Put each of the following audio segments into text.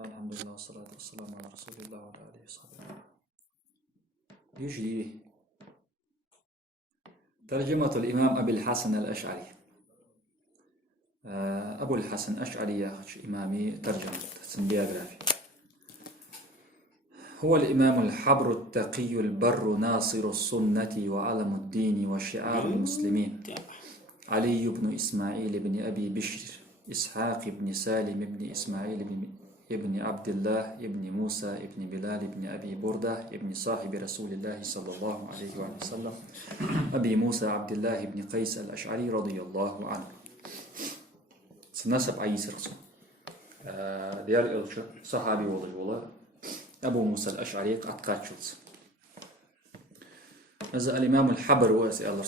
الله الحمد لله والصلاة والسلام على رسول الله وعلى آله وصحبه. يجري ترجمة الإمام أبي الحسن الأشعري. أبو الحسن الأشعري يا إمامي ترجمة سنبيوغرافي. هو الإمام الحبر التقي البر ناصر السنة وعلم الدين وشعار المسلمين، علي بن إسماعيل بن أبي بشر إسحاق بن سالم بن إسماعيل بن عبد الله بن موسى بن بلال بن أبي بردة بن صاحب رسول الله صلى الله عليه وسلم أبي موسى عبد الله بن قيس الأشعري رضي الله عنه. سنسب عيسى رسول ديال إلشة صحابي والله أبو موسى الأشعري قد قاتشلت. هذا الإمام الحبر وأسأل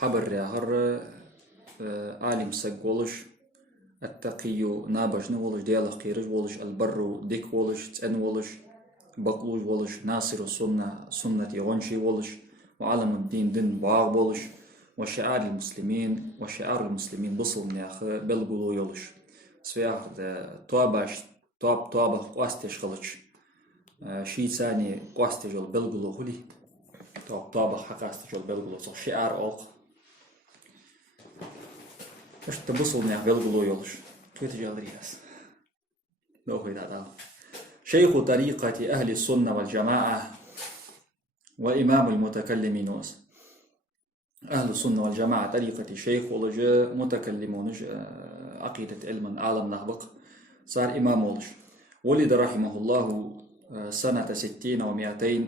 حبر يا هر عالم سجولش التقي نابج نولش ديال خيرج ولش البر ديك ولش تن ولش بقلوج ولش ناصر السنة سنة يغنشي ولش وعلم الدين دين باغ ولش وشعار المسلمين بصل نياخ بلغلو يولش سوياخ تواباش توابا قواستش خلش شي ثاني قواستجل بلغلو هلي توابا حقاستجل بلغلو شعار أوق اش تبصل نياخ بلغلو يولش تويت جالرياس دوخي دادا شيخ طريقة أهل السنة والجماعة وإمام المتكلمين وس أهل السنة والجماعة طريقة شيخ ولج متكلمون عقيدة علم عالم نهبق صار إمام ولج. ولد رحمه الله سنة 60 و200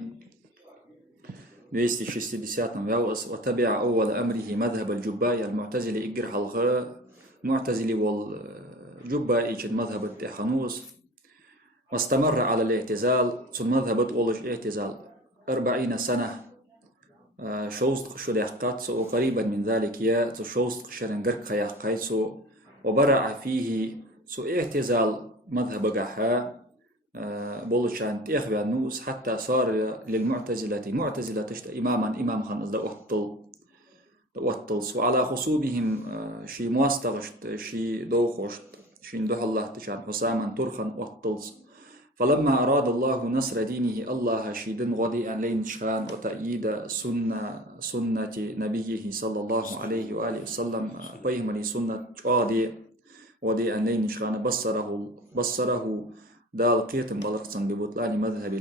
وتبع أول أمره مذهب الجبائي المعتزلي إجر حلقة معتزلي والجبائي جد مذهب التحنوس، واستمر على الاعتزال ثم مذهب أولج اعتزال 40 سنة شوست قشر يحقات وقريبا من ذلك يا شوست قشر نقرق يحقات وبرع فيه اعتزال مذهب قحا بولشان تيخبي النوس حتى صار للمعتزلة معتزلة تشت إمام خنز دوطلس وعلى خصوبهم شي مواستغشت شي دوخشت شي ندوح الله تشان حساما ترخن وطلس. فلما أراد الله نصر دينه الله شيدن غدي أن لين شان وتأييد سنة نبيه صلى الله عليه وآله وسلم بيهمني سنة غدي أن لين شان بصره دال قيتم بلغتن ببطلان مذهب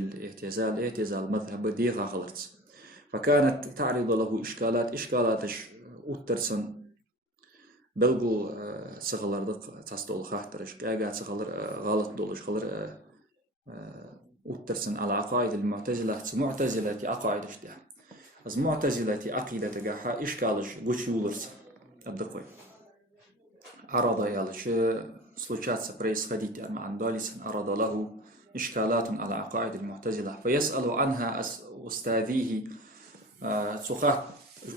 اعتزال مذهب ديغا غلط. فكانت تعرض له إشكالاتش أترسن بلغو سغلر دق تستول خاطرش كاغات سغلر غلط دولش خلر أترسن على عقائد المعتزلة عقائد اشتها از معتزلة عقيدة جاها إشكالش قش يولرس الدقوي عرض يالش سلوشات سبريس خديت مع أندالس عرض له إشكالات على عقائد المعتزلة فيسأل عنها أستاذيه سخات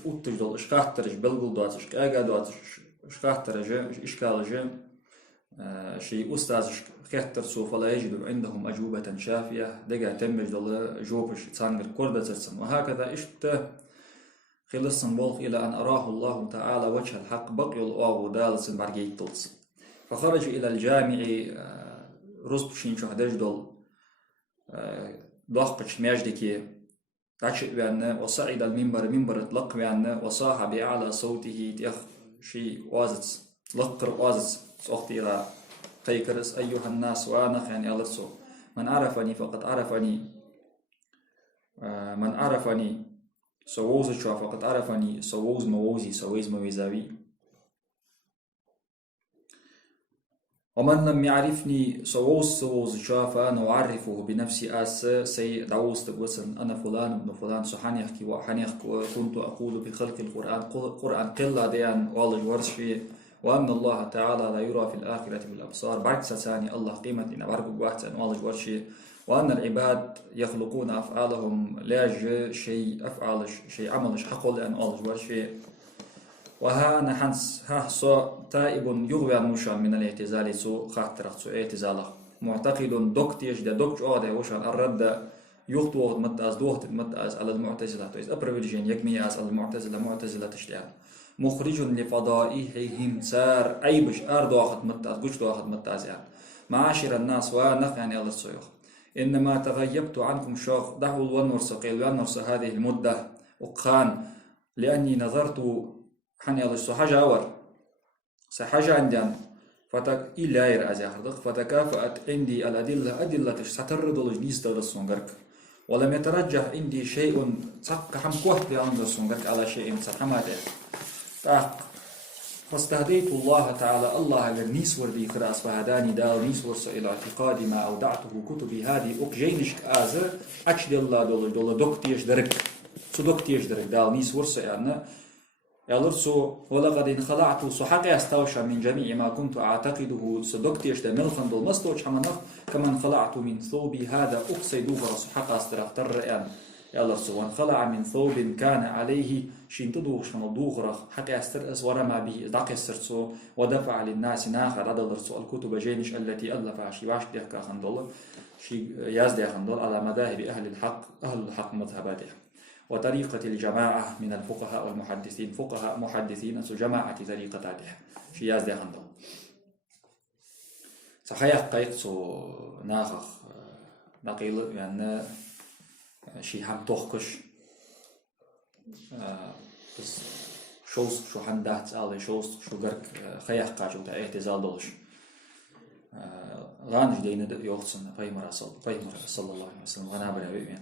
أتجدل إشكاترج بلغل دواتش كاغا دواتش إشكاترج إشكالج شيء أستاذ كتر سوف لا يجد عندهم أجوبة شافية دقا تمج دل جوبش تسانجر كردة ترسم. وهكذا اشت خلصن بولخ إلى أن أراه الله تعالى وجه الحق بقي الأواغ دالسن برقيت تلس. فخرج إلى الجامع رزق شين شهدج دل ضغطش ماجدكي تشئ بأن وصعد المنبر منبر اطلق بأن وصاح بأعلى صوته تيخ شيء وازت لقر وازت صوتي إلى قيكرس أيها الناس وأنا يعني ألرسو من عرفني فقد عرفني من عرفني سووز شو فقد عرفني سووز مووزي سويز مويزاوي ومن لم يعرفني سووز شافا نعرفه بنفسي سي دعوز تقوسن أنا فلان ابن فلان سحان يحكي وحان يحكي وكنت أقول بخلق القرآن قلة ديان والله ورشي وأن الله تعالى لا يرى في الآخرة بالأبصار بعد ثاني الله قيمة إن برق واحد والله ورشي وأن العباد يخلقون أفعالهم لا شيء أفعال شيء عملش حقل لأن الله ورشي وها نحنس ها سو تائب يغوي المشان من الاعتزال سو خاطر سو اعتزاله معتقد دكت يجد دكت عاده وشان الرد يخطوه متأز دوهت متأز على المعتزلة تويز أبرفيجين يكمي أز على المعتزلة تشتغل مخرج لفضائهم سار أي بش أرد واحد متأز قش واحد متأز يعني معاشر الناس ونق يعني الله سويخ إنما تغيبت عنكم شوخ دعوا الونورس قيل ونورس هذه المدة وقان لأني نظرت حني الله سو حاجة أور سحاجة عندنا إلا يرأز يخرج فتكافأت عندي الأدلة أدلة سترد الجنيس دولة ولم يترجح عندي شيء سق حمكوه بأن السنجرك على شيء سحماته فاستهديت الله تعالى الله للنيس وردي خراس فهداني دال نيس ورس إلى اعتقاد ما أودعته كتبي هذه أكجينشك آزر أكشد الله دول دكتيش درك سو دكتيش درك دال نيس ورس يعني يالرسو ولقد انخلعت صحق يستوشى من جميع ما كنت أعتقده صدقتيش ده ملخن دول مستوش حمنخ كما انخلعت من ثوبي هذا أقصي دوغر صحق استرختر يعني يالرسو وانخلع من ثوب كان عليه شين تدوغش من الدوغر حق يسترس ورمى به دق يسترسو ودفع للناس ناخر عدد الرسو الكتب جينش التي ألف شي واش ديك خندول شي ياز ديك خندول على مذاهب أهل الحق مذهباته وطريقة الجماعة من الفقهاء والمحدثين فقهاء محدثين جماعة طريقة هذه في ياز ده عندهم صحيح قيد سو ناخخ نقيل يعني شي هم توخكش بس شوز شو حندات على شوز شو قرك خيح قاجو تا اعتزال دولش غانش دينا يوخسن بيمر صلى الله عليه وسلم غنا بنا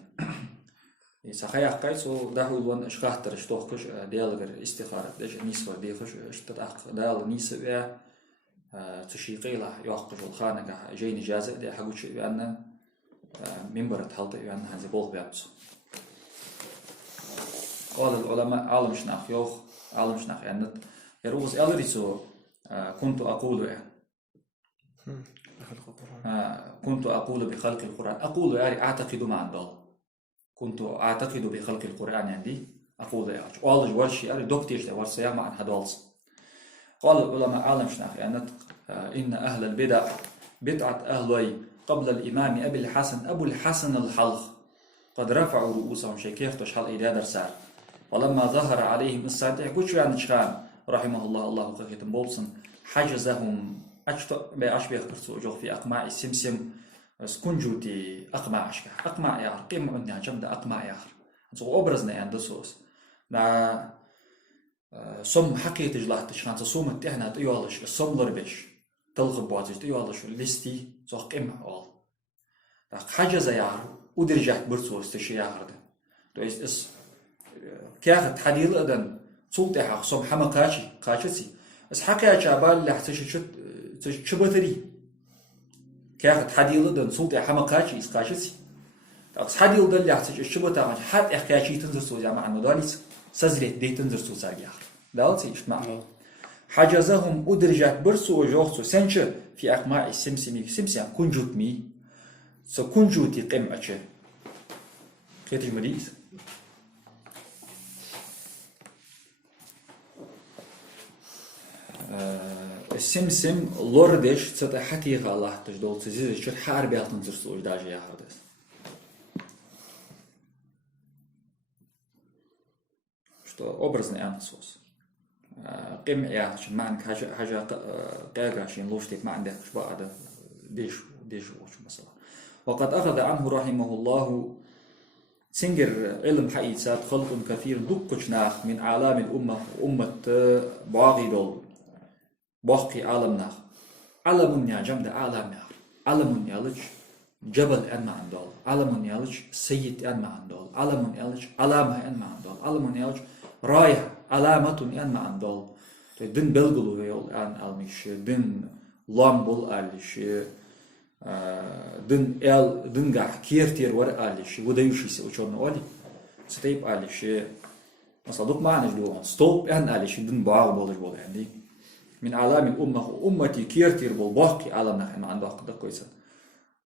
صحيح قيسو دهو الوان اشقاه ترشتوخش ديالغر استخارة ديش نيسور ديخش اشتتاق دال نيسور تشيقيلا يوخش الخانة جين جازة دي حقوش بأن منبرة حلطة بأن هنزي بول بيابسو قال العلماء عالم شناخ يوخ عالم شناخ يعني يروز ألريسو كنت أقول كنت أقول بخلق القرآن أقول يعني أعتقد مع الله كنت أعتقد بخلق القرآن عندي أقول يا أول ورشي أنا دكتيش ده ورسيا مع هدالس قال العلماء عالم شناخ يعني إن أهل البدع بدعة أهلي قبل الإمام أبي الحسن الحلق قد رفعوا رؤوسهم شيكيخ تشحل إلى درسار ولما ظهر عليهم السادح كوش يعني شخان رحمه الله قيتم بولسن حجزهم أشبه قرصو جوخ في أقماع السمسم سكنجوتي أقماع أشكا أقماع ياهر قيمة عندنا جمد أقماع ياهر نسو أبرزنا يعني دسوس نا صم حقية جلاه تشخان تصوم التهنات يوالش الصم لربش تلغب بوازش يوالش لستي سو قيمة أول حجز ياهر ودرجات برسوس تشي ياهر ده تو إس كاخد حديل أدن صوتي حق صم حما قاشتي بس حكا شابال لحتشت شبثري كاخد حديل أدن صوتي حما قاشتي تاكس حديل دل يحتش الشبثة حد إحكاشي تنزرسو جامعة مداليس سزريت دي تنزرسو ساقيا دالتي إجتماع حجزهم ودرجات برسو وجوخسو سنش في أقماع السمسمي كنجوت مي سكنجوتي قم أشي كيتج مريس السمسم لوردش تتحتي غالح تجدول تزيد شر حار بيعطن زرسو إداجي يا هردس شتو أبرزني أنا صوص قم يا عشان ما عندك حاجة قاقع عشان لوشتك ما عندك شو بعد ديش وشو مثلا وقد أخذ عنه رحمه الله سنجر علم حقيقات خلق كثير دقش ناخ من أعلام الأمة باغي دول باقي عالم ناخ علم يا جمد أعلام ناخ علم يالج جبل أن ما عندول علم يالج سيد أن ما عندول علم يالج علامة أن ما عندول علم يالج راية علامة أن ما عندول دين بلغلو يول أن ألمش دين لامبل ألش دين قاع كيرتير ور ألش ودايوشي سوشون أولي ستيب ألش مصدق ما نجدوه ستوب أن ألش دين باغ بولج بول عندي من علام الأمة أمتي كيرتير بول باقي عالمنا ما عنده عقد كويسة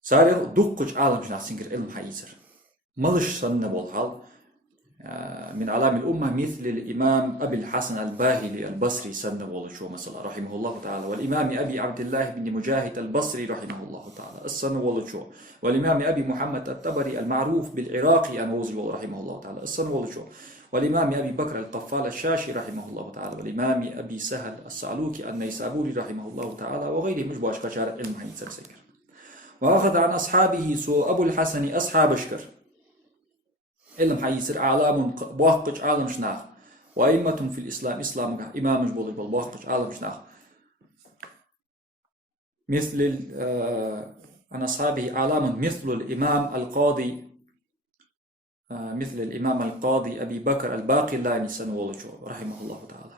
صار دقج عالم شنو سنجر علم حيزر ملش سنة بالحال من علام الأمة مثل الإمام أبي الحسن الباهلي البصري سنة والشو مثلا رحمه الله تعالى والإمام أبي عبد الله بن مجاهد البصري رحمه الله تعالى السنة والشو والإمام أبي محمد الطبري المعروف بالعراقي أنوزي رحمه الله تعالى السنة والشو والإمام أبي بكر القفال الشاشي رحمه الله تعالى والإمام أبي سهل الصعلوكي النيسابوري رحمه الله تعالى وغيره مش باش كشار علم حيزر سنجر وأخذ عن أصحابه سو أبو الحسن أصحاب أشكر إلهم حيصير عالم بوقج عالم شناخ وأئمة في الإسلام إسلام إمام جبول بوقج عالم شناخ مثل عن أصحابه عالم مثل الإمام القاضي أبي بكر الباقلاني سنولجه رحمه الله تعالى،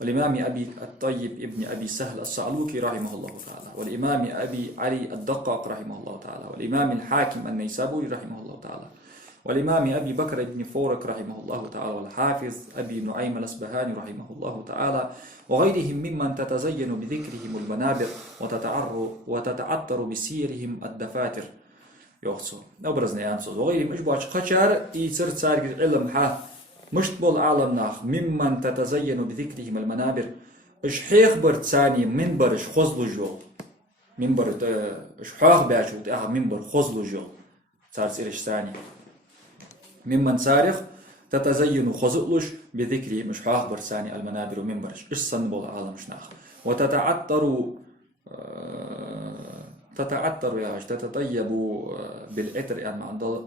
والإمام أبي الطيب ابن أبي سهل الصعلوكي رحمه الله تعالى، والإمام أبي علي الدقاق رحمه الله تعالى، والإمام الحاكم النيسابوري رحمه الله تعالى، والإمام أبي بكر بن فورك رحمه الله تعالى، والحافظ أبي نعيم الأصبهاني رحمه الله تعالى، وغيرهم ممن تتزين بذكرهم المنابر وتتعطر بسيرهم الدفاتر يوصل أبرزنا يامسوس وغيرهم إجباش قشار يصير صار علم مش بول عالم ناخ ممن تتزين بذكرهم المنابر إش حيخ برد ثاني منبر إش خزلو جو منبر إش حاخ باشو منبر خزلو جو صار سيرش ثاني ممن صارخ تتزين خزلوش بذكرهم إش حاخ برد ثاني المنابر ومنبرش إش صن بول عالم شناخ تتعطر يا تتطيبوا بالعطر يعني عند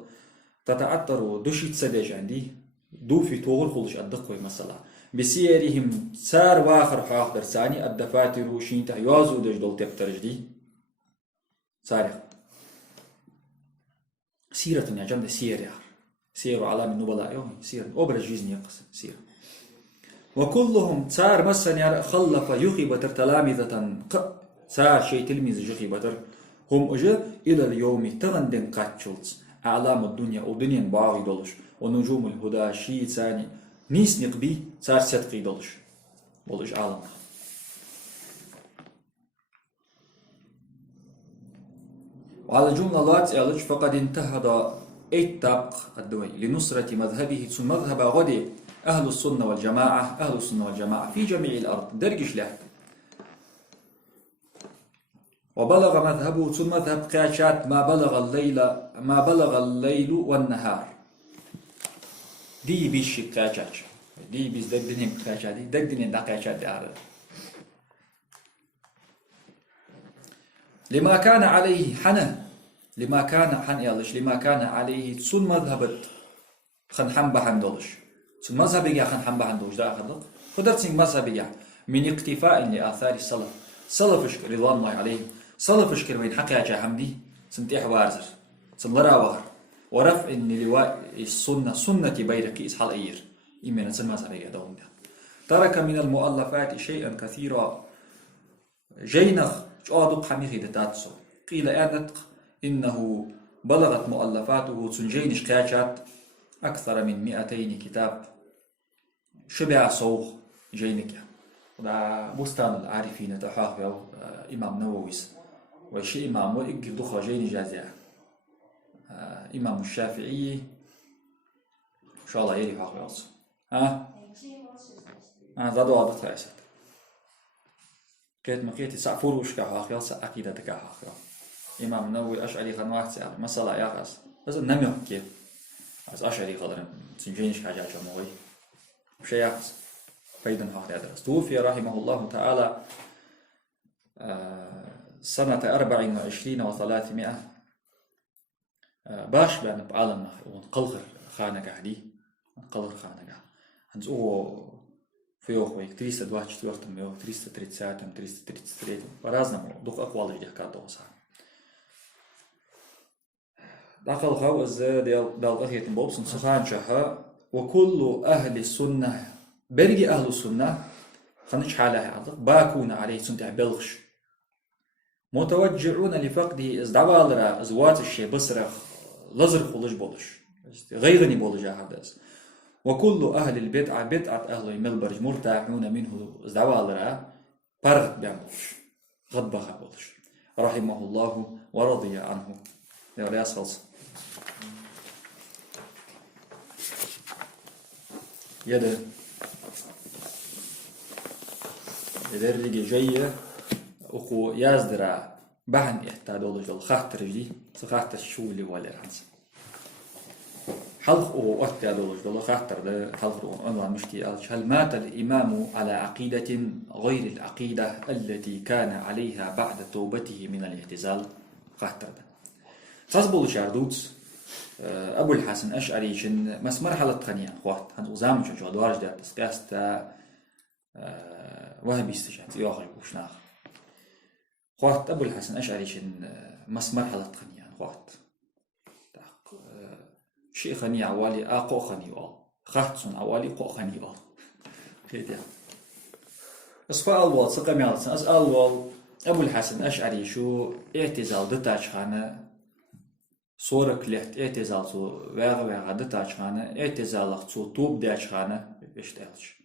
تتعطروا دوشيت سداج عندي دو في طول خلش الدقوي مثلا بسيرهم سار واخر حاخر ثاني الدفاتر وشين تحيازو دجدول تبترج دي صارخ سيرة يا جمد سير علام النبلاء يوم سيرة أبرز جيزني يقص سيرة وكلهم صار مثلا خلف يخيبتر تلامذة صار شيء تلميذ يخيبتر هم أجر إلى اليوم تغندن قاتشلز أعلام الدنيا ودنيا باغي دولش ونجوم الهدى شيء ثاني نيس نقبي صار صدقي دولش عالم وعلى الجملة لا تسألج فقد انتهض اتق الدوي لنصرة مذهبه ثم مذهب غدي أهل السنة والجماعة في جميع الأرض درجش له وبلغ مذهبه ثم مذهب قاشات ما بلغ الليل والنهار دي بيش قاشات دي بيز دقدنهم قاشات دي دقدنهم قاشات دي عرض لما كان عليه ثم مذهبت خنحن بحندولش ثم مذهبي خنحن بحندولش ده أخذ قدرت مذهبي من اقتفاء لآثار السلف سلفش رضوان الله عليهم سلفش كروين حقيقة حمدي سنتيح وارزر سنلرا وغر ورفع لواء السنة سنة بيركي إسحال أير إيمانا سنما سرية دوم ده ترك من المؤلفات شيئا كثيرا جينخ جادق حميخي دتاتسو قيل آنت إنه بلغت مؤلفاته سنجينش كاشات أكثر من 200 كتاب شبع صوغ جينك ودا بستان العارفين تحاق إمام نوويس وشي إمام وإقف دخل جيني جازع إمام الشافعي إن شاء الله يلي حاق يوصل زادوا عدد رأسات كيت مقيتي سعفور وشكا حاق يوصل أكيدة تكا حاق يوصل إمام نووي أشعري خنواحت سعر مسألة ياقص بس نميو كيف بس أشعري خضر سنجينش كاجاجة موي مش ياقص فايدا حاق يدرس توفي رحمه الله تعالى سنة 24 و300 باش بان بعالمنا ونقلغر خانقة هدي ونقلغر خانقة هنزوه فيوخ ويك 324 ميوخ 330 333 برازنا دوق أقوال جديد كاتو صار داخل خوز ديال أخية بوبسن سخان شها وكل أهل السنة برجي أهل السنة خنش حالها عضق باكون عليه سنتع بلغش متوجعون لفقده ازدعوالرا ازوات الشيء بصرخ لزر خلج بولش غيغني بولج هذا وكل أهل البدعة بدعة أهل الملبرج مرتاحون منه ازدعوالرا برغ بيعملش غضبها بولش رحمه الله ورضي عنه يا خلص يد رجي جاية أخو يازدرا بحن احتادوا لجل خاطر جدي سخاطر شو اللي ولا رانس حلق أو احتادوا لجل خاطر حلق عنوان مشكي هل مات الإمام على عقيدة غير العقيدة التي كان عليها بعد توبته من الاعتزال خاطر تصبول شاردوت أبو الحسن أشعري جن مس مرحلة خنيان خوات هن وزام جو دوارج ده تسقاست وهبي استشهاد ياخي وشناخ خوات أبو الحسن أشعري جن مس مرحلة خنيان خوات شيء خني عوالي أقو خني وال خاتون عوالي قو خني وال كده أسفل وال سقم يالسن أسأل وال أبو الحسن أشعري شو اعتزال دتاج خانة صورة كليت اعتزال تو وغا دتاج خانة اعتزال تو توب داج خانة بيشتغلش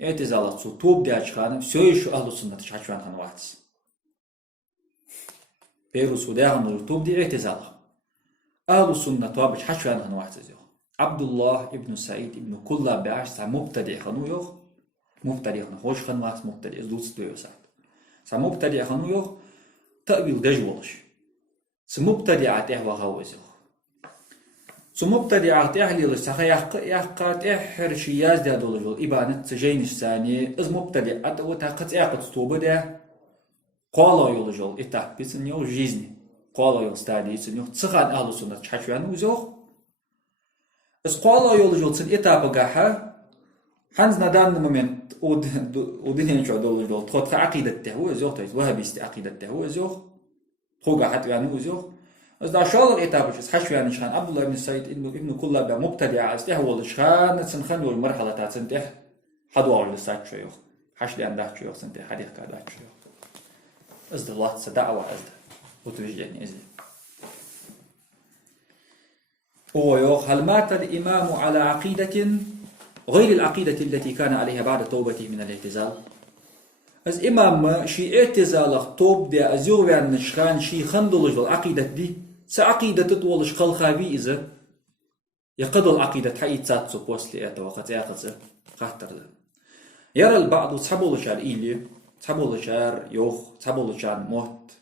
اعتزال تو توب داج خانة سوي شو أهل السنة تشحشوان خان واتس بيرو سوداء نور توب دي اعتزال أهل السنة توابج حشوان خان واتس عبد الله ابن سعيد ابن كلاب بعش سا مبتدع خانو يوخ مبتدع خانو خوش خان واتس مبتدع ازدوت ستويو سعد سا مبتدع خانو يوخ تأويل دجولش سمبتدعات إحوا خوازه سمبتدعات إحلي لسه يحقات إحرشياز ده دولجول إبانة سجين الثاني إز مبتدعات وتحقت إعقد توبة ده قالا يولجول إتاح بيسنيو جيزني قالا يولستادي سنيو تسخان أهل السنة تحشوان وزوخ إز قالا يولجول سن إتاح بقاحة حنز ندان مومنت ودين شو دولجول تخط عقيدة تهوى زوخ تيز وهبيست عقيدة تهوى زوخ خوجا حتى يعني وزوخ از دا شالر إتابش از حشو يعني شان عبد الله بن سعيد ابن كلاب مبتدع استهوى الشان سنخن والمرحلة تاع سنته حدوا على الساعة شويخ حش لأن ده شويخ سنته حديث كذا شويخ از ده الله صدعوا از ده وتوجهني از هو يوخ هل مات الإمام على عقيدة غير العقيدة التي كان عليها بعد توبته من الاعتزال از إمام شي اعتزال توب دي أزيو بيان نشخان شي خندلج العقيدة دي سعقيدة تطولش قل خابي إذا يقضل العقيدة حقي تساتسو بوست لئتا وقت ياقص خاطر ده يرى البعض تحبول شار إيلي تحبول شار يوخ تحبول شار موت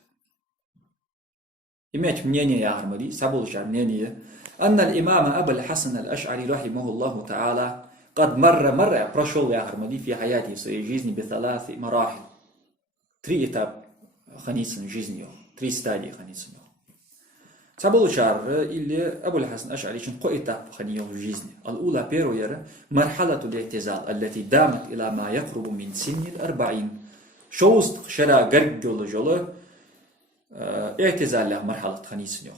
إمات منيني يا هرمدي تحبول شار منيني أن الإمام أبا الحسن الأشعري رحمه الله تعالى قد مر برشول يا هرمدي في حياتي سيجيزني بثلاث مراحل 3 إتاب خنيسن جيزنيو 3 ستادي خنيسن تابول شار اللي أبو الحسن الأشعري شن قو إتاب خنيو جيزني الأولى بيرو يرى مرحلة الاعتزال التي دامت إلى ما يقرب من سن 40 شوست شرا قرق جولة اعتزال له مرحلة خنيسن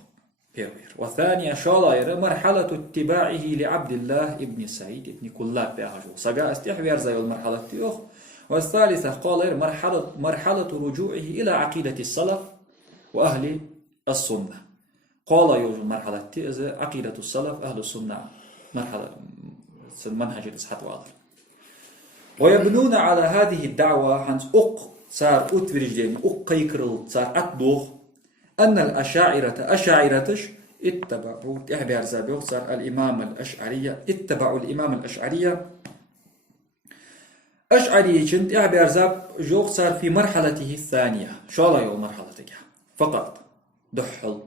بيروير والثانية شالاير مرحلة اتباعه لعبد الله ابن سعيد ابن كلاب بأهجو سجا استحوير زي المرحلة تيوخ والثالثة قال مرحلة رجوعه إلى عقيدة السلف وأهل السنة قال يوجد مرحلة تيز عقيدة السلف أهل السنة مرحلة منهج الإصحاب واضح ويبنون على هذه الدعوة حنس صار أتفرجين قيكرل صار أتدوخ أن الأشاعرة اتبعوا إحبار زابيو صار الإمام الأشعرية اتبعوا الإمام الأشعرية أشعري جند إحبار زاب جوخ صار في مرحلته الثانية شالا يو مرحلتك فقط دحل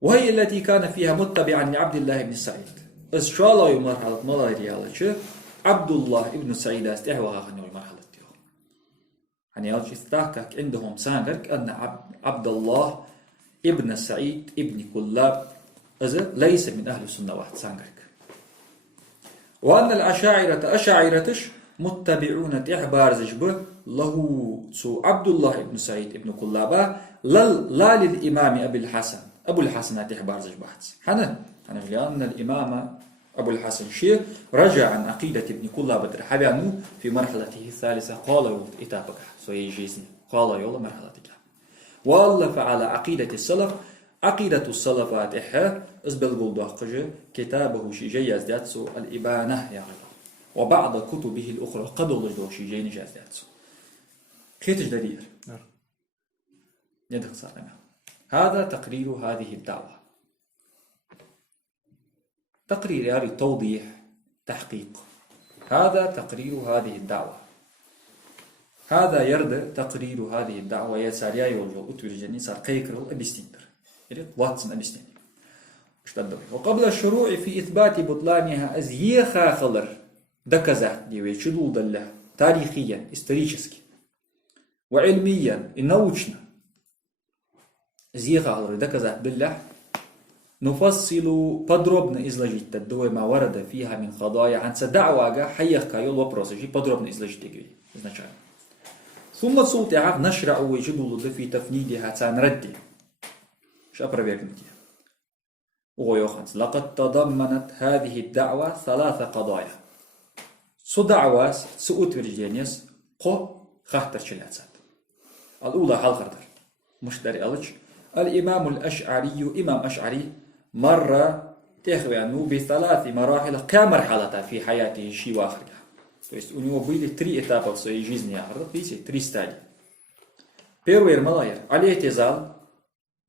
وهي التي كان فيها متبعا لعبد الله بن سعيد إذ شالا يو مرحلة مالاريالة عبد الله بن سعيد استحوها خنوي مرحلة يعني يالش استحكك عندهم سانجرك أن عبد الله ابن سعيد ابن كلاب ليس من أهل السنة واحد سانجرك وأن الأشاعرة أشاعرتش متبعون تحبار زجبه له سو عبد الله ابن سعيد ابن كلابا لا للإمام أبو الحسن تحبار زجبه حنا لأن الإمام أبو الحسن شيخ رجع عن عقيدة ابن كلاب ترحبانه في مرحلته الثالثة قال يولد إتابك سويجيزني قال يولد مرحلتك وألف على عقيدة السلف عقيدة السلفات إحها أزبل قلدوه كتابه شيجي يزدادسو الإبانة يا غدا وبعض كتبه الأخرى قد لجدوه شيجي نجازدادسو كيف تجدير يدك صارنا هذا تقرير هذه الدعوة تقرير يعني توضيح تحقيق هذا تقرير هذه الدعوة هذا يرد تقرير هذه الدعوة يسار يا يوجو أتورجني صار قيكرل أبستيندر يعني واتسن أبستيندر وقبل الشروع في إثبات بطلانها أزيخا خلر دكزات ديوي شدود الله تاريخيا استريشسكي وعلميا إنوشنا زيغة دكزة بالله نفصل подробно изложить تدوي ما ورد فيها من قضايا عن دعوة حيخ كايول وبروسجي подробно изложить تجوي изначально. ثم سلطة نشرع ويجب في تفنيدها تنردي شو أبربيكنتي ويوخنس لقد تضمنت هذه الدعوة 3 قضايا سو دعوة سؤت ورجينيس قو خاطر شلاتات الأولى حلقة مش داري ألج الإمام الأشعري إمام أشعري مرة تخوي أنه ب3 مراحل كمرحلة في حياته شيء واحد. То есть у него были 3 этапа в своей жизни, видите, 3 стадии. Первый малайр, аль-И'тизал,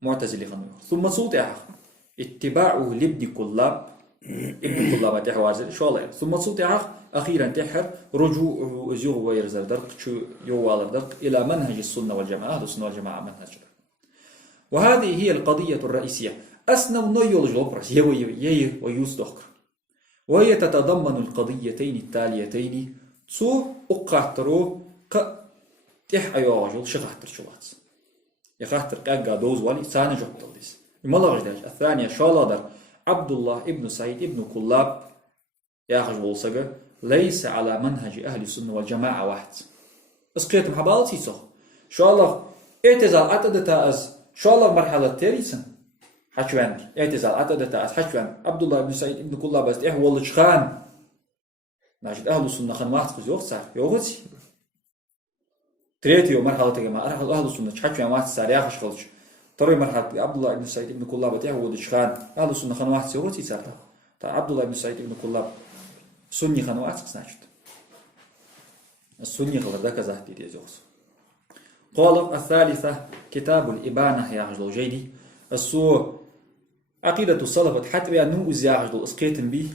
معتزلي خنوه. ثم سلطة اتباعه لابن كلاب ابن كلاب تحوازل شو الله. ثم سلطة أخيرا تحر رجوعه أزوه ويرزل درق شو يوال درق إلى منهج السنة والجماعة. أهل السنة والجماعة منهج. وهذه هي القضية الرئيسية. أسنو نيولج الأبرز يوي ويوستوك. وهي تتضمن القضيتين التاليتين تو أقاترو تح أيواجل شخاتر شوات يخاتر قاقا دوز والي ثاني جبت ليس الثانية شالادر عبد الله ابن سعيد ابن كلاب ياخج بولسقة ليس على منهج أهل السنة والجماعة واحد اسقيت محبالتي صح شاء الله اعتزال عتدتا أز شاء الله مرحلة تاليسن حشوان اعتزال عتدتا أز حشوان عبد الله ابن سعيد ابن كلاب أز والله شخان ناجد أهل السنة خان واحد خز يوغسار يوغسي تريتيو مرحلة تجمع أهل السنة حكي عن واحد سريع خش خلش ترى مرحلة عبد الله بن سعيد بن كلاب تيه ولد شخان أهل السنة خان واحد سوتي سرته تا عبد الله بن سعيد بن كلاب سني خان واحد سناشت السني خلر ذاك زهدي ديزوس قال الثالثة كتاب الإبانة يا عجل جيدي السو عقيدة السلف حتى بأنه زياجل اسقيتن بي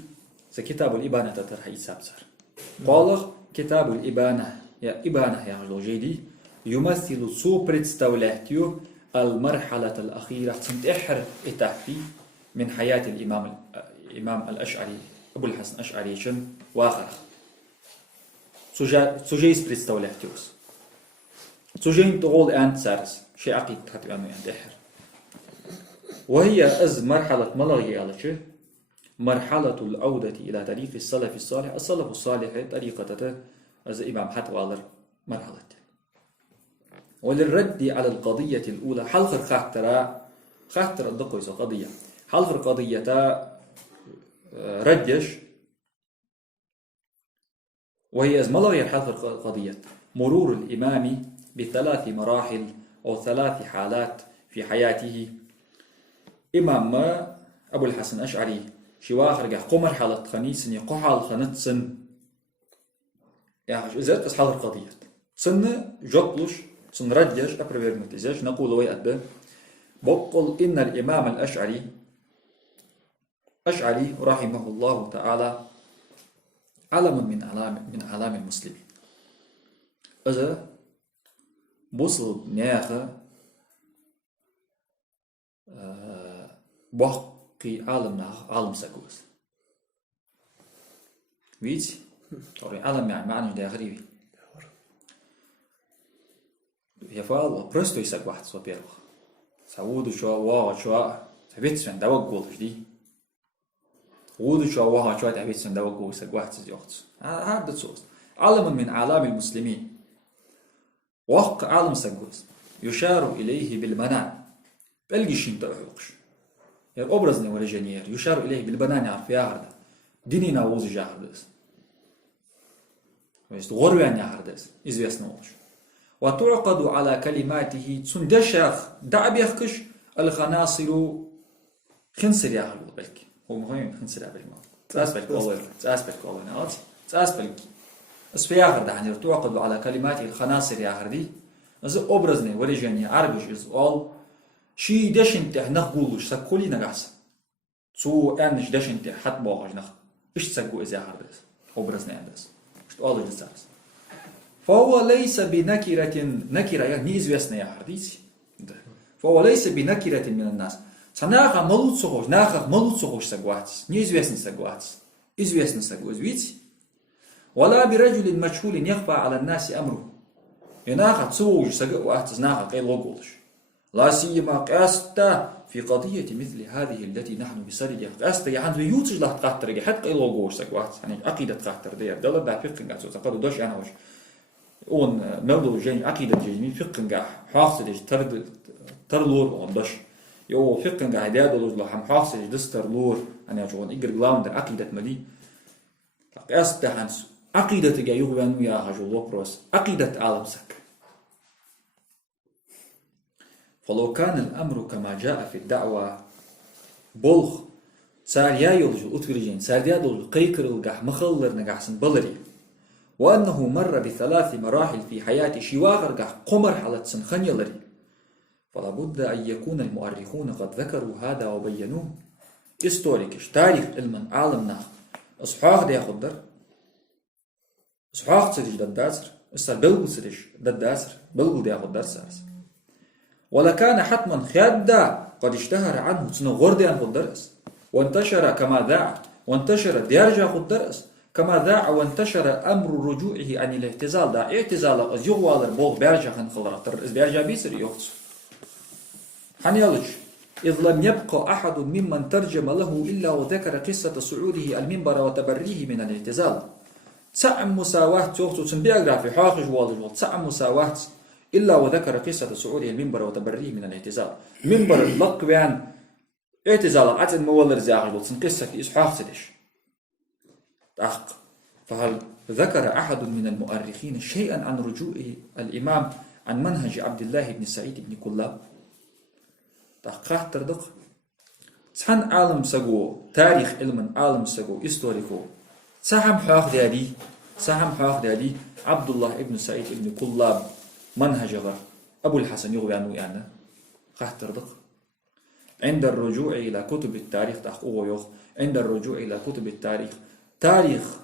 كتاب الإبانة تترحي سابسر قال كتاب الإبانة يا إبانة يا عجل جيدي يمثل سو представляет المرحلة الأخيرة تنتحر إتحفي من حياة الإمام الأشعري أبو الحسن الأشعري شن وآخر سوجيس представляет سوجين تقول أنت سارس شيء عقيد حتى أنه ينتحر وهي مرحلة ملغي على مرحلة العودة إلى طريق السلف الصالح الصالح طريقة الإمام حتى والر مرحلة وللرد على القضية الأولى حلق خاطر الدقويس قضية حلق القضية ردش وهي ملغي حلق القضية مرور الإمام ب3 مراحل أو 3 حالات في حياته إمام أبو الحسن الأشعري شواخر قو مرحلة خنيسن يقحال خنتسن يعني إذا حلق القضية سن جطلش سن ردش أبرفيرمت إزاش نقول ويأد بقول إن الإمام الأشعري رحمه الله تعالى علم من أعلام المسلمين إذا بوصل نياخة بحقي عالم سكوز ويتي طوري عالم يعني معنى ده غريبي يفعل برستو يساق واحد سو بيروخ سعودو شو واغ شو تبيتسن دوقول جدي وودو شو واغ شو تبيتسن دوقول يساق واحد سيوخت هذا صوص علم من أعلام المسلمين وحق عالم سكوز يشار إليه بالمنان بلقيشين تروحوش يعني أبرزني ولا جنير يشار إليه بالبنان يعرف يا هذا ديني ناوز جاهدس ويست غروان يا هردس إزيسنوش وتعقد على كلماته تندشخ دعبيخكش الخناصر خنصر يا هلو بالك هو مهم خنصر يا بالك تاسبلك والله ناس تاسبلك اسفياخر ده يعني تعقد على كلماته الخناصر يا هردي از أبرزني ولا جنير عربيش is all شي دشنت نقولش سكولي نغاس سو انش دشنت حت باغش نخ ايش تسقو ازي هردس أبرزني عندس الله جزاس فهو ليس نكرة يعني نيزويسنا يا حديثي فهو ليس بنكرة من الناس سناخا ملوت سخوش سقواتس نيزويسنا سقواتس إزويسنا سقواتس ولا برجل مجهول يخفى على الناس أمره يناخا تسوج سقواتس ناخا قيل وقولش لا سيما قاستا في قضية مثل هذه التي نحن بصددها. قاستا يعني يوتج له تقاتر حتى إلى جوش سقوات يعني عقيدة تقاتر دير دولة ده فقه قاعد تقول دوش أنا وش اون موضوع جين عقيدة جين فقه قاعد حاصل ترلور اون دوش يو فقه قاعد يدور له هم حاصل دستر لور أنا أجون إجر جلاوند عقيدة مدي قاستا هنس عقيدة جا يغوان ويا هجول وبروس عقيدة عالم سك. فلو كان الأمر كما جاء في الدعوة بلغ صار يا يلجو أترجين صار يا دول قيكر الجح مخلر نجحسن بلري وأنه مر بثلاث مراحل في حياة شواغر جح قمر حالة سنخن يلري فلا بد أن يكون المؤرخون قد ذكروا هذا وبينوه. إستوريكش تاريخ علم عالمنا أصحاح ده ياخدر أصحاح تسدش داداسر استر بلغ تسدش داداسر بلغ ده ياخدر سارس ولكان حتما خيادا قد اشتهر عنه تنغردي عن الدرس وانتشر كما ذاع وانتشر ديارجا الدرس كما ذاع وانتشر أمر رجوعه عن الاعتزال دا اعتزال از يغوالر بوغ بيرجا خن خلراتر از بيرجا بيسر يوخص حنيالج إذ لم يبقى أحد ممن ترجم له إلا وذكر قصة صعوده المنبر وتبريه من الاعتزال تسعم مساواة توختو تنبيع في حاخج والجوال تسعم مساواة إلا وذكر قصة صعوده المنبر وتبريه من الاعتزال منبر لقوان اعتزال عتن مولر زاغل قصة إسحاق سدش أحق. فهل ذكر أحد من المؤرخين شيئا عن رجوع الإمام عن منهج عبد الله بن سعيد بن كلاب تحقق تردق سحن عالم سقو تاريخ علم عالم سقو إستوريكو سهم حاق دادي عبد الله بن سعيد بن كلاب منهج غر أبو الحسن يغوي عنه يعني قاعد تردق عند الرجوع إلى كتب التاريخ تحقوه يوخ عند الرجوع إلى كتب التاريخ تاريخ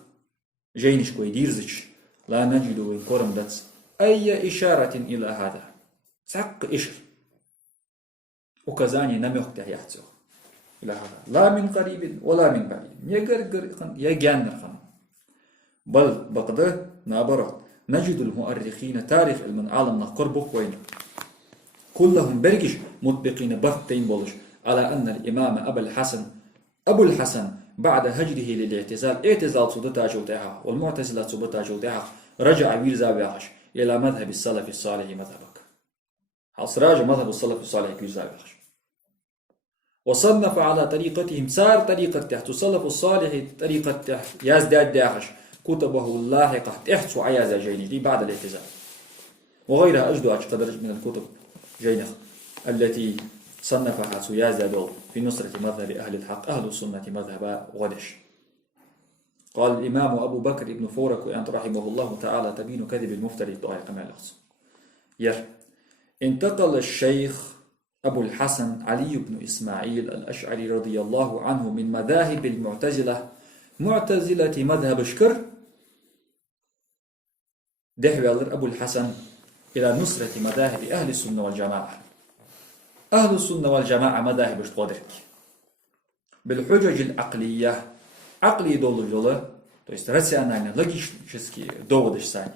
جينش كوي ديرزش لا نجد وين كورم داتس أي إشارة إلى هذا سحق إشر وكذاني نميخ تحياتسو إلى هذا لا من قريب ولا من بعيد يقرقر يجانر خن بل بقدر نابرات نجد المؤرخين تاريخ من عالمنا قربه وين كلهم برجش مطبقين بغتين بولش على أن الإمام أبو الحسن بعد هجره للاعتزال اعتزال صدتا جوتها والمعتزلة صدتا جوتها رجع ويرزا بيعش إلى مذهب السلف الصالح مذهبك حص راجع مذهب السلف الصالح ويرزا بيعش وصنف على طريقتهم سار طريقة تحت السلف الصالح طريقة تحت يزداد داعش كتبه اللاحقة تحت عياز جيني بعد الاعتزال وغيرها أجد قدر من الكتب جينخ التي صنفها سيازدو في نصرة مذهب أهل الحق أهل السنة مذهب غدش. قال الإمام أبو بكر ابن فورك أنت رحمه الله تعالى تبين كذب المفتري الضائع كما يلخص انتقل الشيخ أبو الحسن علي بن إسماعيل الأشعري رضي الله عنه من مذاهب المعتزلة معتزلة مذهب شكر دحوي أبو الحسن إلى نصرة مذاهب أهل السنة والجماعة. أهل السنة والجماعة مذاهب اشتقدرك بالحجج العقلية عقلي دول جولة то есть рационально логически доводиш сани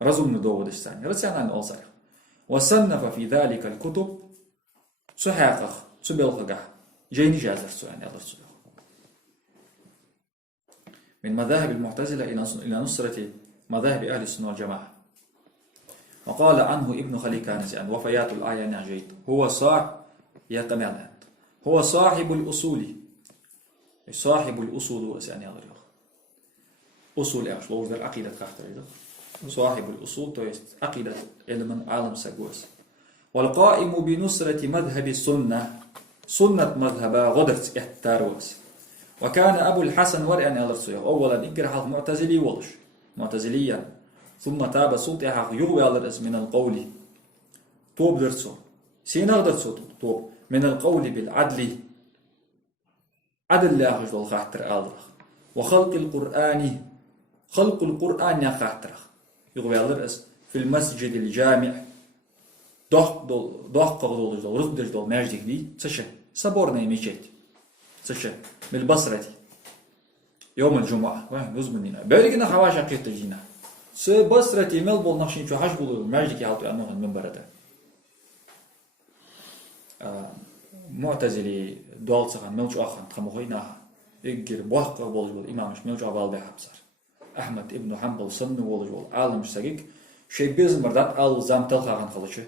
разумно доводиш сани рационально олсар وصنف في ذلك الكتب سحاقخ سبلغه جيني جازر سؤال من مذاهب المعتزلة إلى نصرة مذاهب أهل السنة والجماعة. وقال عنه ابن خليكان وفيات الآية نعجيت هو صاحب الأصول أصول إيش لو ذا العقيدة كاختر صاحب الأصول تويست عقيدة علم عالم سجوس والقائم بنصرة مذهب السنة سنة مذهب غدرت احتاروس. وكان أبو الحسن ورئن ألرسوه أولا إقرح معتزلي ولش معتزليا ثم تاب سلطها يغوي على من القول توب درسو سينا درسو توب من القول بالعدل عدل الله جل خاطر الله وخلق القرآن يا خاطر يغوي على في المسجد الجامع ضح قدول جل رد جل ماجدك دي تشة صبرنا يمشيت تشة من البصرة يوم الجمعة وين نزمنينا بالكنا حواش عقيدة جينا بصرة ملبول نخشين شو حاش بقول ماجدك يعطي أنه المنبر ده معتزلي دول سخن ملج آخر خموهينا إجر بوق بولجول إمامش ملج أول بحبسر أحمد ابن حنبل سن بولجول عالم سجيك شيء بيز مردات أل زام تلقى عن خلشه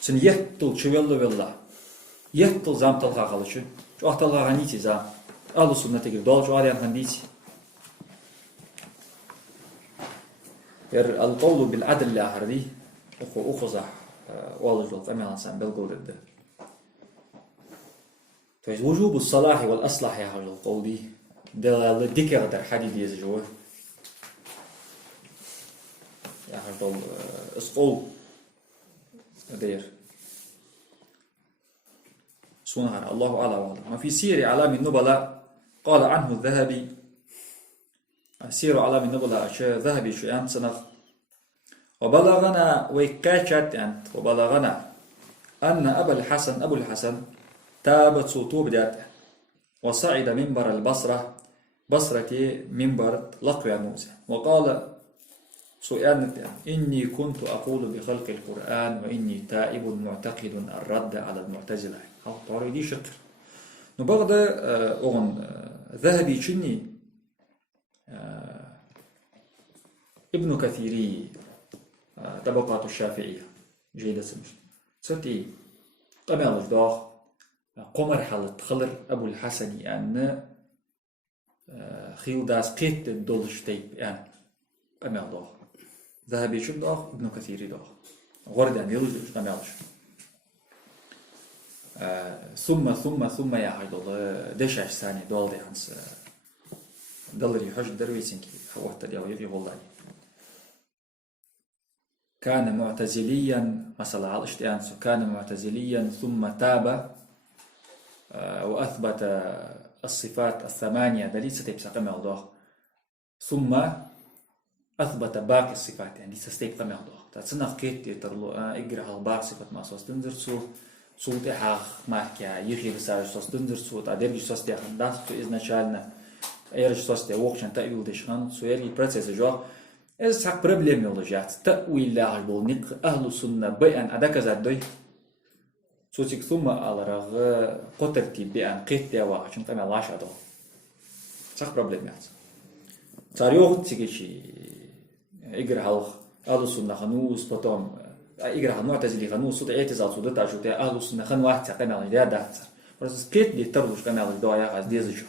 سن يهتل شويل ولا يهتل زام تلقى خلشه شو أهتلقى عنيتي زام أهل السنة تجر دول شو عليهم هنديتي القول بالعدل لاهردي أخذ والجول كمان إنسان بالقول ده فإذا وجوب الصلاح والأصلاح يا هذا القول دي ده الذكر ده حديث يزجوه يا هذا القول دير سبحان الله أعلى وعلا ما في سير أعلام النبلاء قال عنه الذهبي سير أعلام النبلاء شيء ذهبي شيئا سنخ وبلغنا ويكاشت أنت وبلغنا أن أبو الحسن تابت صوته بداته وصعد منبر البصرة بصرة منبر لقيا موسى وقال سؤال إني كنت أقول بخلق القرآن وإني تائب معتقد الرد على المعتزلة أو طاري شكر نبغض أغن ذهبي شني ابن كثيري طبقات الشافعية جيدة سمش ستي طبعا الضاخ قمر حالة خلر أبو الحسن يعني خيل داس قيت الدولش تيب يعني طبعا الضاخ ذهبي شو ضاخ ابن كثيري ضاخ غرد أن يلوش طبعا ثم يا حيد الله دشاش ثاني دول دي هنس دلري يحج درويسنكي حوحت اليوم يفي والله كان معتزليا مثلا على الاشتيان كان معتزليا ثم تاب وأثبت الصفات الثمانية دليل ستيبسا قمع الله ثم أثبت باقي الصفات يعني ستيب قمع الله تتصنع كيت يترلو إقرأ باقي صفات ما سوس تنزر صوت حق ماكيا يخي رسالة سوس تنزر صوت أدرج سوس دي خندان سوت إذن شالنا أيرج سوس دي وقشان تأيول دي شخان سويري برسيس جوه إذا حق بربليم يولجات تأويل لاغ بولنق أهل السنة بيان أداك زادوي سوتك ثم على رغ قتلتي بيان قيت ديوا عشان قمع الله شادو حق بربليم يات تاريوغ تيجي إقرأ هالخ أهل السنة خنوس بطوم إقرأ معتزلي خنوس صوت اعتزال صوت تعجوتي أهل السنة خن واحد قمع الله ده داتر بس قيت دي ترلوش قمع الله دوا يا ديزجو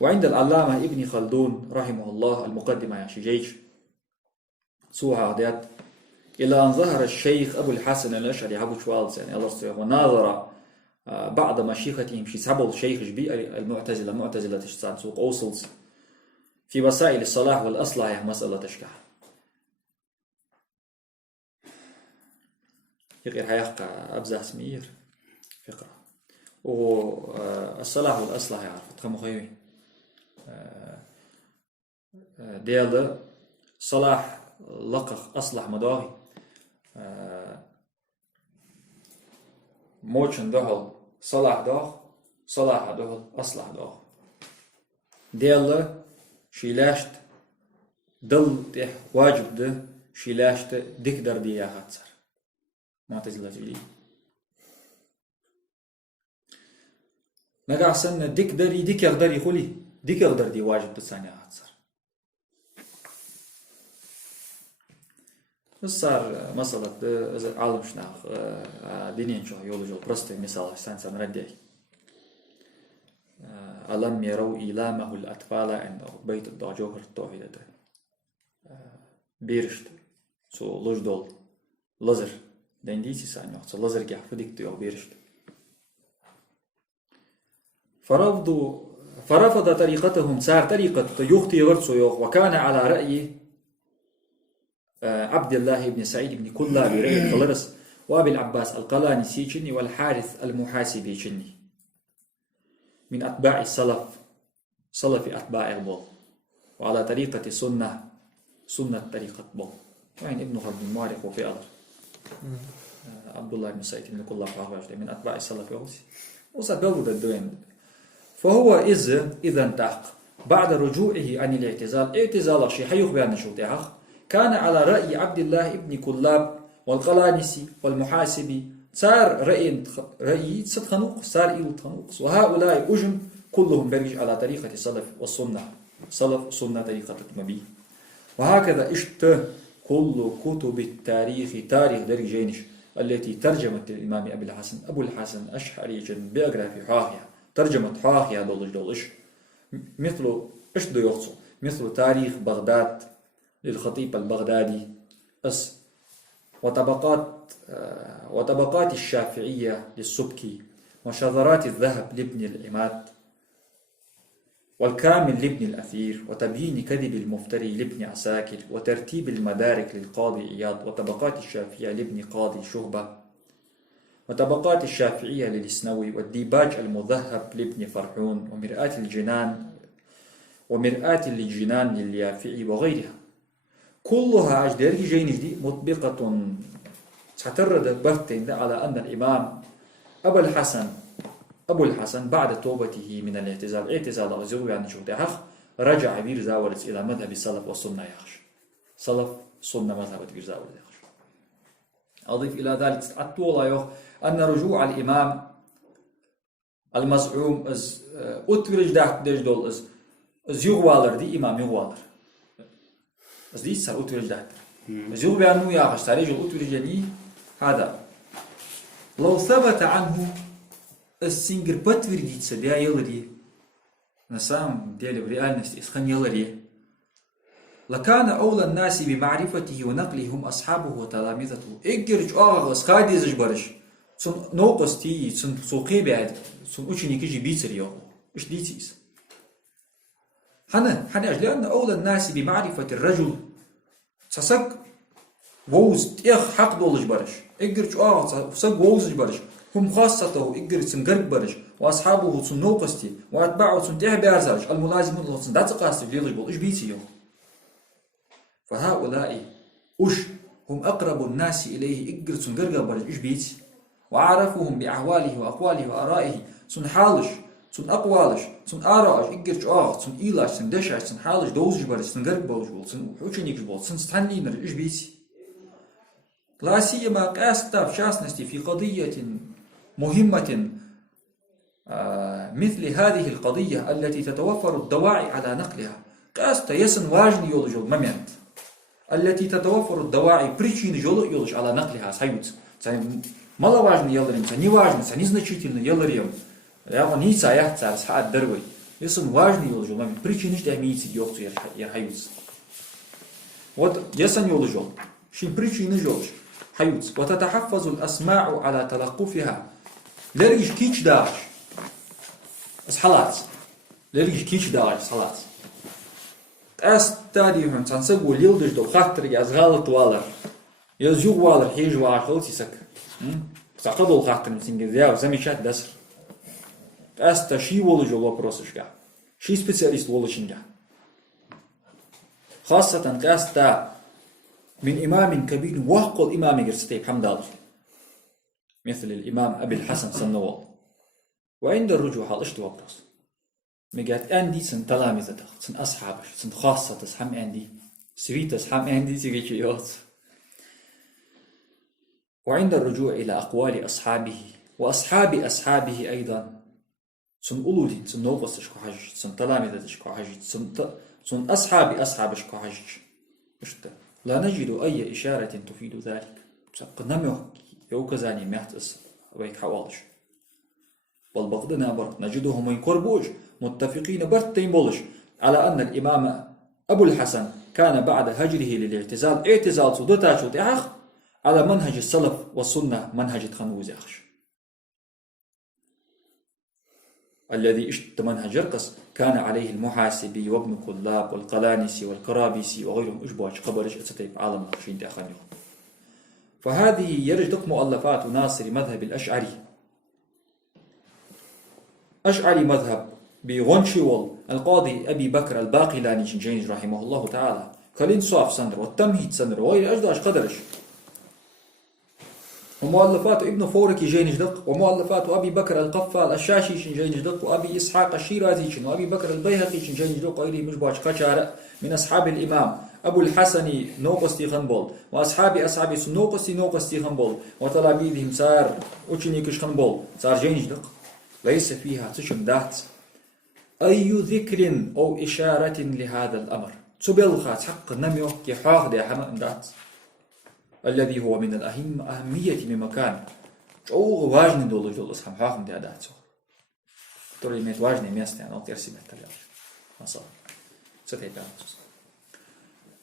وعند العلامة ابن خلدون رحمه الله المقدمة يا شجيج سوها عديات إلى أن ظهر الشيخ أبو الحسن الأشعري أبو شوالز يعني الله وناظر بعض مشيختهم في سبب الشيخ جبي المعتزلة تشتغل سوق أوصلز في وسائل الصلاح والأصلاح مسألة تشكح يقر حيقع أبزع سمير فقرة والصلاح والأصلاح يعرف تخمو خيوين ديال صلاح لقخ أصلح مداهي موشن دهل صلاح دهل أصلح دهل ديال شيلاشت دل تح واجب ده شيلاشت ديك در دي يا هاتسر معتزلة جديد نقع سنة ديك دري ديك يقدر خلي ديك يقدر دي واجب تساني هاتسر صار مسألة عالم شناخ دينين شو يولجو برستو مثال سانسا نردي ألم يروا إيلامه الأطفال عند بيت الدجوهر التوحيد بيرشت سو لوج دول لزر دينديسي ساني وقت لزر كي حفظك تيو بيرشت فرفض طريقتهم سار طريقة يختي ورسو يوخ وكان على رأي عبد الله بن سعيد بن كلا برأي خلرس وابي العباس القلاني سيشني والحارث المحاسبي شني من أتباع السلف سلف أتباع البول وعلى طريقة سنة طريقة بول وين ابن خلد الموارخ وفي أمر عبد الله بن سعيد بن كلا من أتباع السلف يوسي وسببه الدوين فهو إذا انتحق بعد رجوعه عن الاعتزال اعتزال شيء حيخ بأن شو كان على رأي عبد الله ابن كلاب والقلانسي والمحاسبي صار رأي ستخنوق صار إلو تخنوق وهؤلاء أجم كلهم برج على طريقة السلف والسنة سلف والسنة طريقة المبي وهكذا كل كتب التاريخ تاريخ درجينش التي ترجمت الإمام أبو الحسن أشعري بيوغرافي حاهية ترجمت حاهية دولش مثل تاريخ بغداد للخطيب البغدادي وطبقات الشافعية للسبكي وشذرات الذهب لابن العماد والكامل لابن الأثير وتبيين كذب المفتري لابن عساكر وترتيب المدارك للقاضي عياض وطبقات الشافعية لابن قاضي شهبة وطبقات الشافعية للإسنوي والديباج المذهب لابن فرحون ومرآة الجنان لليافعي وغيرها كلها أجدر جينش دي مطبقة تعترض بفتين على أن الإمام أبو الحسن بعد توبته من الاعتزال وزوجه عن شوطه رجع بير زاورس إلى مذهب السلف والسنة يخش سلف سنة مذهب بير زاورس يخش أضيف إلى ذلك أطول أن رجوع الإمام المزعوم أتورج داش دول يغوالر دي إمام يغوالر دي صار أتورج داش يغوالر بأنه يخش تاريخ الأتورج يعني هذا لو ثبت عنه السينجر بتور دي تسديا يلري نسام ديالي بريال نفس إسخن يلري لكان أولى الناس بمعرفته ونقله هم أصحابه وتلامذته إجرج خادي زجبرش سن نوقس تي سن سوقي بعد سن أشني كيجي بيتر يوم إيش ديتيس حنا لأن أولى الناس بمعرفة الرجل تسق ووز تيخ حق دولج برش إجرج سق ووز برش هم خاصته إجرج سن قرب برش وأصحابه سن نوقستي وأتباعه سن تيح بيرزاج الملازمون له سن دات قاستي ليلج بول إيش بيتي يوم فهؤلاء هم أقرب الناس إليه إجرج سن قرب برش إيش بيتي وعرفهم بأحواله وأقواله وآرائه سن حالش سن أقوالش سن آرائش إجرج سن إيلاش سن دشاش سن حالش دوزج برش سن قرب برش بول سن حوشنيك بول سن ستانينر إيش بيتي لا سيما قاستاب شاسنستي في قضية مهمة مثل هذه القضية التي تتوفر الدواعي على نقلها قاستا يسن واجن يولج الممنت التي تتوفر الدواعي بريشين يولج على نقلها سايوت مالا واجن يلريم سني واجن سني значительно يلريم يا ني سايات سال ساعات دروي يسن واجن يولج الممنت بريشينش داميتي يوقت يرحيوت вот يسن يولج شين بريشين يولج حيوت وتتحفظ الأسماع على تلقفها لريش كيش داش صلات لريش كيش داش صلات تاريخهم تنسقوا ليلدش دو خاطر يزغالط والر يزجوغ والر حيج واخل تسك تقدوا خاطر نسنجزيا وزميشات دسر شي ولجو وопросышка شي специалист ولشنجا خاصة قاستا من إمام كبير وحق الإمام جرستيب حمد مثل الإمام أبي الحسن سنوال وعند الرجوع حال اشتوى بروس مجات أندي سن تلامذة سن أصحابش سن خاصة سحم أندي سويت سحم أندي سيجيشيوت وعند الرجوع إلى أقوال أصحابه وأصحاب أصحابه أيضا سن أولولي سن نوقس شكوحج سن تلامذة شكوحج سن أصحاب شكوحج لا نجد أي إشارة تفيد ذلك قنمه يوكزاني مهتس ويك حوالش والبغدنا برد نجدهم ينقربوش متفقين برتين بولش على أن الإمام أبو الحسن كان بعد هجره للاعتزال اعتزال صدوتاش وتعخ على منهج السلف والسنة منهج خنوز أخش الذي اشت منهج رقص كان عليه المحاسبي وابن كلاب والقلانسي والكرابيسي وغيرهم اشبواج قبرش اتستيب عالم نقشين تأخنيه فهذه يرجدك مؤلفات ناصر مذهب الأشعري أشعري مذهب بغنشيول القاضي أبي بكر الباقلاني جنجينج رحمه الله تعالى كالإنصاف سندر والتمهيد سندر وغير أجداش قدرش ومؤلفات ابن فورك جين جدق، ومؤلفات أبي بكر القفال الشاشي جين جدق، وأبي إسحاق الشيرازي وأبي بكر البيهقي جين جدق، وغيره مجبوعة قشارة من أصحاب الإمام أبو الحسن نوقستي خنبول، وأصحاب نوقستي خنبول، وتلاميذهم صار أوتشنيكش خنبول صار جين جدق، ليس فيها تشم دات أي ذكر أو إشارة لهذا الأمر تبلغ حق نميو كي حاق دي حمام دات الذي هو من الأهمية من مكان أو واجن دولس هم حاق دي دات ترى ميت واجن ميست يعني أو ترسي بالتجار مصاب ستهيبان.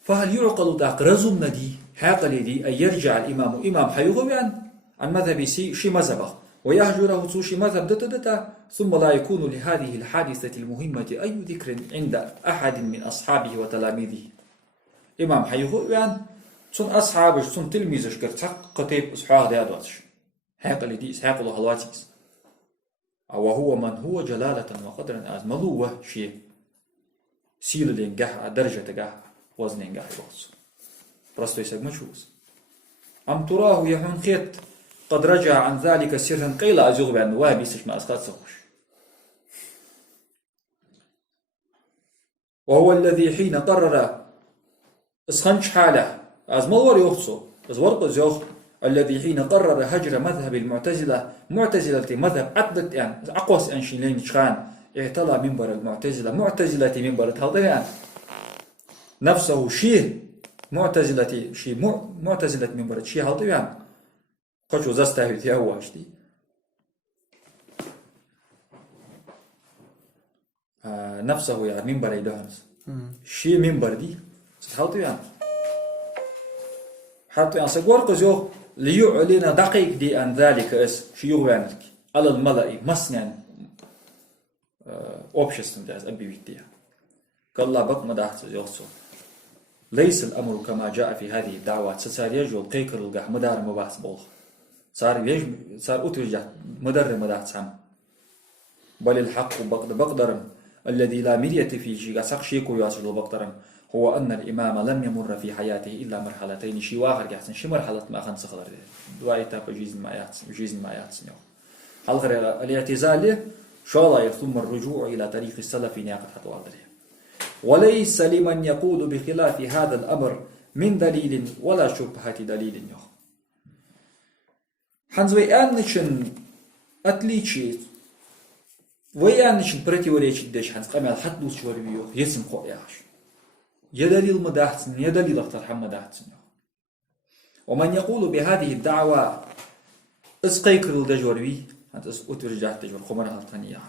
فهل يعقل داق رزم ندي حاق لدي أن يرجع الإمام إمام حيغويان عن مذهب شي مذهبه ويهجره توشي مذهب دتا ثم لا يكون لهذه الحادثة المهمة أي ذكر عند أحد من أصحابه وتلاميذه. إمام حيغويان تون أصحابه تون تلميذه كرتق قتيب أصحاب ديادواتش حاق لدي إسحاق الله الواتيس وهو من هو جلالة وقدرا أزملوه شيء سيل لينجح درجة تجاه وزن ينجح الوصف برستو يسق مشوز أم تراه يحون خيط قد رجع عن ذلك سرا قيل أزوغ بأن وابي سشما أسقاط سوش وهو الذي حين قرر اسخنش حاله أزملور يخصو أزورق زيوخ الذي حين قرر هجر مذهب المعتزلة مذهب أطلق يعني أقوس أنشيلين شخان اعتلى منبر المعتزلة معتزلة منبر تهضيان نفسه شيء معتزلة معتزلة منبر شيء هضيان قشو زستهوت يا هو أشتي نفسه يعني منبر يدهنس شيء منبر دي ستهضيان حتى يعني سقورق زيوخ ليعلن دقيق دي عن ذلك شيوخ يعني على الملأ مسنان обществом داز أبي بيتيا قال الله بق مداحت يوصل ليس الأمر كما جاء في هذه الدعوات صار يجول قيكر الجح مدار مباحث بول صار أترجع مدار مداحت سام بل الحق بقدر الذي لا مرية فيه شيء سق شيكو يواصل بقدر هو أن الإمام لم يمر في حياته إلا مرحلتين شي واخر يحسن شي مرحلة ما خن سخلر دوايتا بجيز ما يحسن هل غير الاعتزال شاء ثم الرجوع إلى طريق السلف ناقد حتى عليه وليس لمن يقول بخلاف هذا الأمر من دليل ولا شبهة دليل يخ حنزوي أنشن أتليشي ويانشن بريتيوريش الدش حنز قمال حد دوس شوربيو يسم قوياش يدليل مداحتن يدليل اختر حمداحتن ومن يقول بهذه الدعوة اسقيكر الدجوربي أنت أترجع تجور خمرها الثانية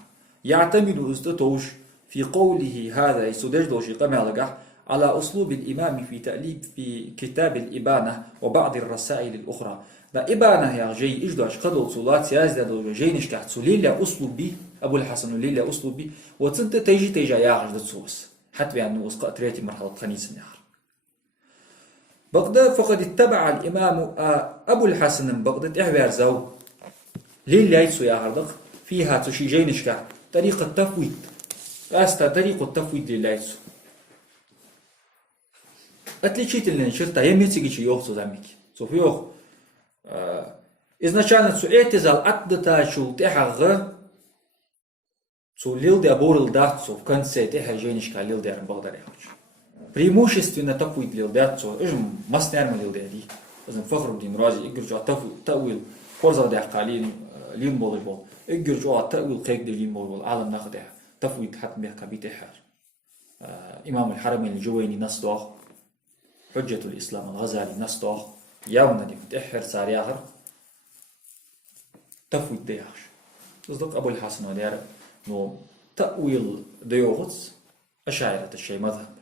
يعتمد أستطوش في قوله هذا يسودجدوش قمالقح على أسلوب الإمام في تأليف في كتاب الإبانة وبعض الرسائل الأخرى ذا إبانة يا جي إجدوش قدل صلات سيازدى دو جينش كحت ليلة أسلوب بي أبو الحسن ليلة أسلوب بي وتنت تيجي يا عجد تسوس حتى يعني أسقى تريتي مرحلة خنيس النهار بغداد فقد اتبع الإمام أبو الحسن بغداد إحبار زو ليلة يتسو يا عردق فيها تشي جينش كحت طريقة تفويض أستا طريقة التفويض للايتسو أتليشيت اللي نشرتها يميتسيكي شي يوخ زاميك سوف يوخ изначально سو اعتزال أدتا شو تحغ سو ليل دي أبور الداتسو в конце تحا جينشكا ليل دي أربغدار يخوش преимущественно تفويض ليل داتسو إجم مستنرم ليل دي إذن فخر الدين رازي إجرجوا تأويل فرزة دي قالين لين بول بول إجرجوا تأويل قيق دي لين بول عالم ناخده تفويض حتى بيحكى بيتحر إمام الحرمين الجويني نصدوه حجة الإسلام الغزالي نصدوه يومنا دي بتحر صار ياهر تفويض ديهاش تصدق أبو الحسن وديار نو تأويل ديوغتس أشاعرة الشيء مذهب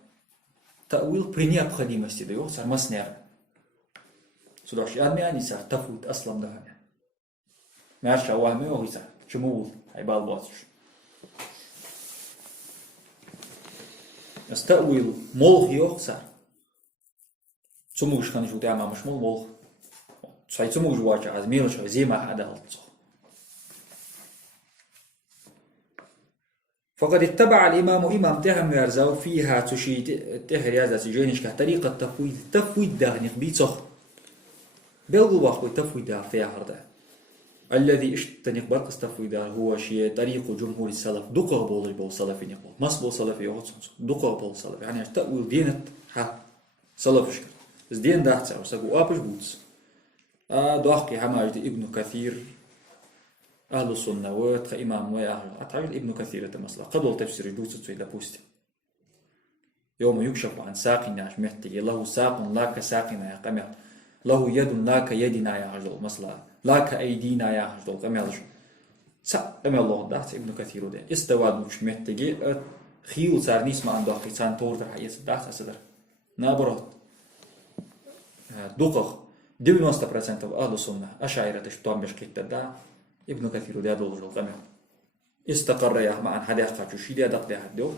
تأويل برينياب خديمة ديوغتس المسنير سدوش يعني صار تفويض أصلا ده ما يعرفش وهمي وهي صار شمول عبال بواتش استأويل مولخ يوخسر سموش كان شو تعمل مش مولخ صحيح سموش واجه از ميرش زي ما هذا هالتص فقد اتبع الإمام إمام تهم يرزو فيها تشيد تهر يازا سجينش كطريقة تفويض دهنق بيتصخ بلغ واخوي تفويدا في هردا الذي اشتنق برقص تفويدا هو شيء طريق جمهور السلف دقه بول سلفي نقول مس بول سلفي يوتس دقه بول سلف يعني تأويل دينت ها سلفش بس دين داحت او سقو ابش بوتس دوحكي حماجد ابن كثير أهل السنة وتخ إمام وأهل أتعرف ابن كثير مثلا قبل تفسير جوز تسوي بوست يوم يكشف عن ساقنا محتاج له ساق لا كساقنا يا قمر له يد لا كيدنا يا رجل مثلا لا كأيدينا يا رجل قمر سا قمر الله ده ابن كثير ده استواد مش محتاج خيول صار نسمع عن دقيق سان تور ده حيس ده أصدر نابرات دقق 90% أهل السنة أشاعرة تشتون بشكل ده ابن كثير ده دول القمع استقر يا مع أن حدا يخرج شيء ده دق ده حدو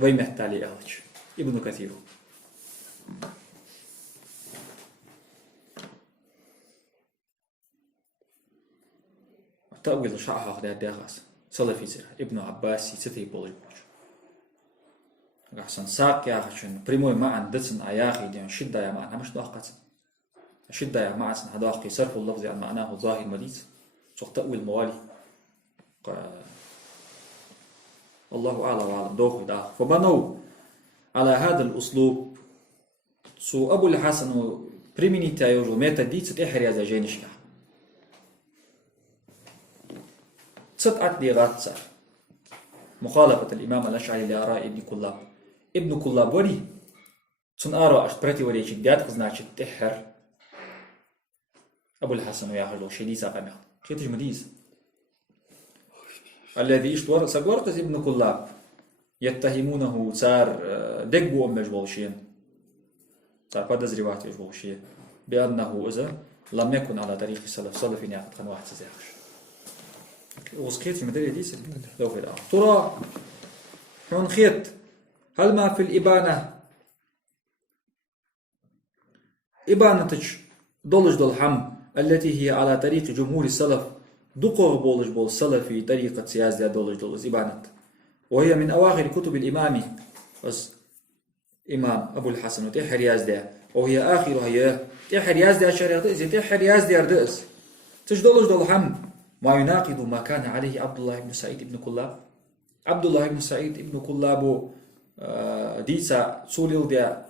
ويمحتالي أهلج ابن كثير تأويل شعها ده داغس سلفي زي ابن عباس ستي بولي أحسن ساق يا أخشن بريمو ما عن دتن أياخي دين شدة يا معنى مش ضاقت شدة يا معنى هذا صرف اللفظ عن معناه ظاهر مديت سوق تأويل موالي الله أعلم وعلم دوخ ده فبنوا على هذا الأسلوب سو أبو الحسن بريميني تايوجو ميتا دي تتحر يا زجينشكا تسعت دي غاتسا مخالفة الإمام الأشعري لآراء ابن كلاب ابن كلاب وري تن آراء أشبرتي وري شديات خزناش تحر أبو الحسن ويا هلو شديسا قمع خيتش مديز الذي اشتور سقورقز ابن كلاب يتهمونه صار دقبو أم مجبولشين صار بدز رواية مجبولشين بأنه إذا لم يكن على طريق السلف سلف ياخذ خن واحد سزاخش وسكيت مدري ديس لو في الآخر ترى حون خيط هل ما في الإبانة إبانتش دولج دول حم التي هي على طريق جمهور السلف دقه بولج بول سلفي طريقة سياسة دولج دولج إبانت وهي من أواخر كتب الإمام بس إمام أبو الحسن وتحر يازده وهي آخرها هي تحر يازده شريعة إذا تحر يازده أردئس تجدولج دول حم ما يناقض ما كان عليه عبد الله بن سعيد بن كلاب عبد الله بن سعيد بن كلاب ديسا سوليل ديا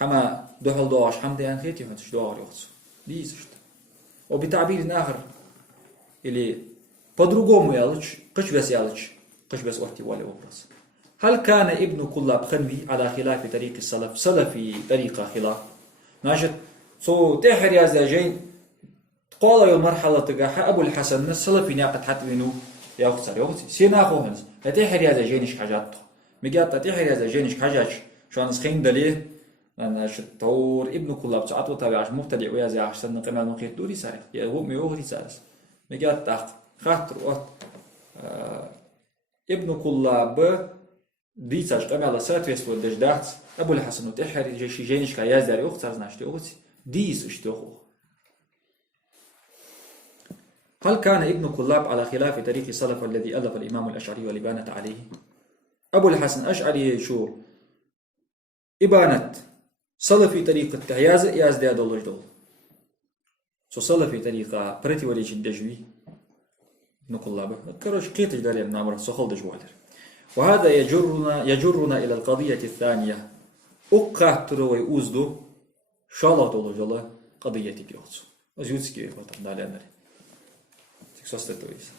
حما دهل دوش حمد يعني خيتي ما تشدوار يخص ديسشت وبتعبير آخر اللي بدرجوم يالش قش بس وقتي ولا وبرس هل كان ابن كلاب خنبي على خلاف طريق السلف سلفي طريقة خلاف ناشد سو تحر يا زاجين قال يوم مرحلة تجاه أبو الحسن السلفي ناقد حتى منه ياخذ ياخذ سينا خوهنز تحر يا زاجينش حاجات مجات تحر يا زاجينش حاجات شو أنا سخين دليه أنا شطور ابن كلاب ساعات وتابعش مبتدئ ويا زي عشان نقيم نقيت دوري سارس يا هو ميوهري سارس مجات تحت خاطر ابن كلاب ديتاش قام على سات ويسود دجدات أبو الحسن وتحر جيش جينش كياز داري أخت صار ناشتي أختي ديس اشتوخو هل كان ابن كلاب على خلاف طريق السلف الذي ألف الإمام الأشعري والإبانة عليه أبو الحسن أشعري شو إبانة سلفي طريقة ياز دي أدولج دول سو سلفي طريقة بريتي وليش الدجوي ابن كلاب كروش قيتش داري النامر سخل دجوالر وهذا يجرنا إلى القضية الثانية أقع تروي أوزدو شالله دولج الله قضية بيوتسو أزيوتسكي وطن دالي أنري تكسوست تويس